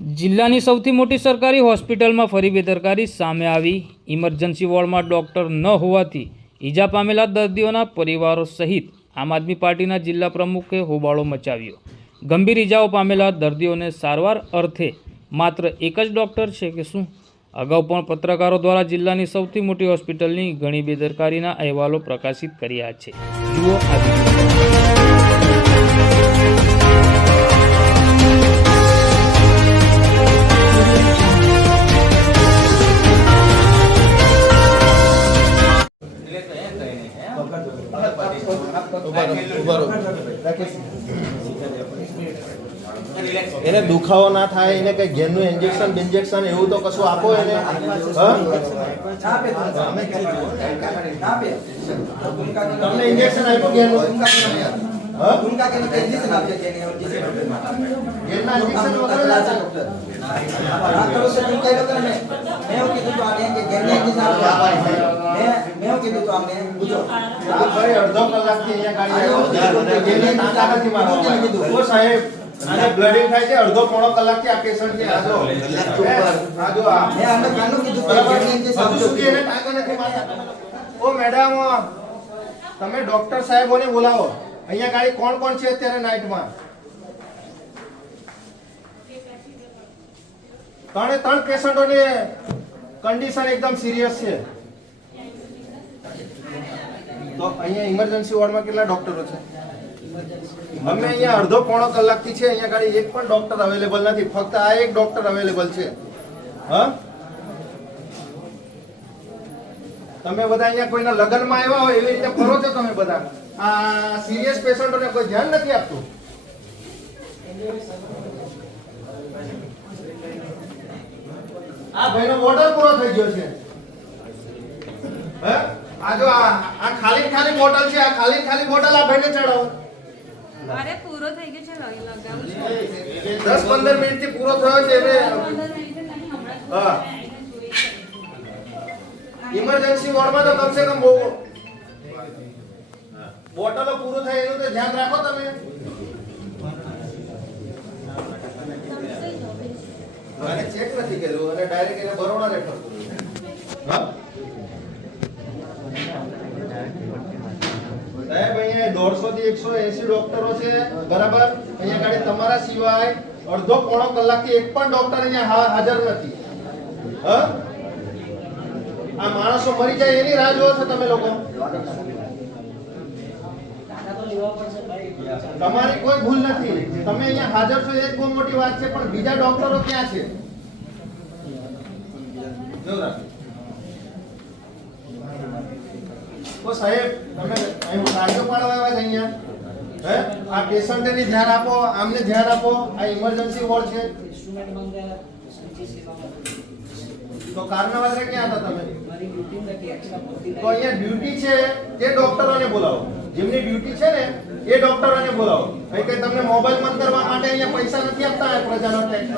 જિલ્લાની સૌથી મોટી સરકારી હોસ્પિટલમાં ફરી બેદરકારી સામે આવી। ઇમરજન્સી વોર્ડમાં ડૉક્ટર ન હોવાથી ઈજા પામેલા દર્દીઓના પરિવારો સહિત આમ આદમી પાર્ટીના જિલ્લા પ્રમુખે હોબાળો મચાવ્યો। ગંભીર ઈજાઓ પામેલા દર્દીઓને સારવાર અર્થે માત્ર એક જ ડૉક્ટર છે કે શું? અગાઉ પણ પત્રકારો દ્વારા જિલ્લાની સૌથી મોટી હોસ્પિટલની ઘણી બેદરકારીના અહેવાલો પ્રકાશિત કર્યા છે। જુઓ આ વિડીયો। એને દુખાવો ના થાય, એને કઈ ઘેરનું ઇન્જેક્શન એવું તો કશું આપો એને। તમને ઇન્જેક્શન આપ્યું ઘેરનું? અડધો કલાકથી સાહેબ બ્લડિંગ થાય છે, અડધો પોણો કલાકથી આ પેશન્ટ ને ઓ મેડમ, તમે ડોક્ટર સાહેબોને બોલાવો। અહીંયા ગાડી કોણ કોણ છે અત્યારે નાઇટમાં? ત્રણ પેશન્ટોની કન્ડિશન એકદમ સિરિયસ છે। તો અહીંયા ઇમરજન્સી વોર્ડમાં કેટલા ડોક્ટરો છે? અમે અહીંયા અડધો પોણો કલાકથી છે, અહીંયા ગાડી એક પણ ડોક્ટર અવેલેબલ નથી, ફક્ત આ એક ડોક્ટર અવેલેબલ છે। હા, તમે બધા અહીંયા કોઈના લગ્નમાં આવ્યા હોય એવી રીતે ફરો છો તમે બધા। આ સિરિયસ પેશન્ટોને કોઈ ધ્યાન નથી આપતું। આ ભાઈનો બોટલ પૂરો થઈ ગયો છે। હે, આ જો આ ખાલી બોટલ છે, આ ખાલી બોટલ આ ભાઈને ચડાવો। અરે પૂરો થઈ ગયો છે, લગાવું છું। 10-15 મિનિટ થી પૂરો થયો છે એટલે હા, ઇમરજન્સી વોર્ડમાં તો કમસે કમ બોટલો પૂરો થાય એનું તો ધ્યાન રાખો તમે। અને ચેક નથી કર્યું અને ડાયરેક્ટ એને બરોડા રેફર કર્યું। હા સાહેબ, અહીંયા 150 થી 180 ડોક્ટરો છે, બરાબર? અહીંયા ગાડી તમારા સિવાય અડધો પોણો કલાકથી એક પણ ડોક્ટર અહીંયા હાજર નથી। હા, આ માણસો મરી જાય એની રાહ જોવો છો તમે લોકો? તમારી કોઈ ભૂલ નથી, તમે અહીંયા હાજર છો એ જ બહુ મોટી વાત છે, પણ બીજા ડોક્ટરો ક્યાં છે? ઓ સાહેબ, તમે અહીં રાજો પાડવા આવ્યા છે અહીંયા? હે, આ પેશન્ટને ધ્યાન આપો, આમને ધ્યાન આપો। આ ઇમરજન્સી વોર્ડ છે, તો કારણવાદરે ક્યાં હતા તમે? તો અહીંયા ડ્યુટી છે તે ડોક્ટરોને બોલાવો, જેમની ડ્યુટી છે ને એ ડોક્ટરોને બોલાવો। અહીં કે તમને મોબાઈલ બંધ કરવા માટે અહીંયા પૈસા નથી આપતા પ્રજાનો ટેક્સ।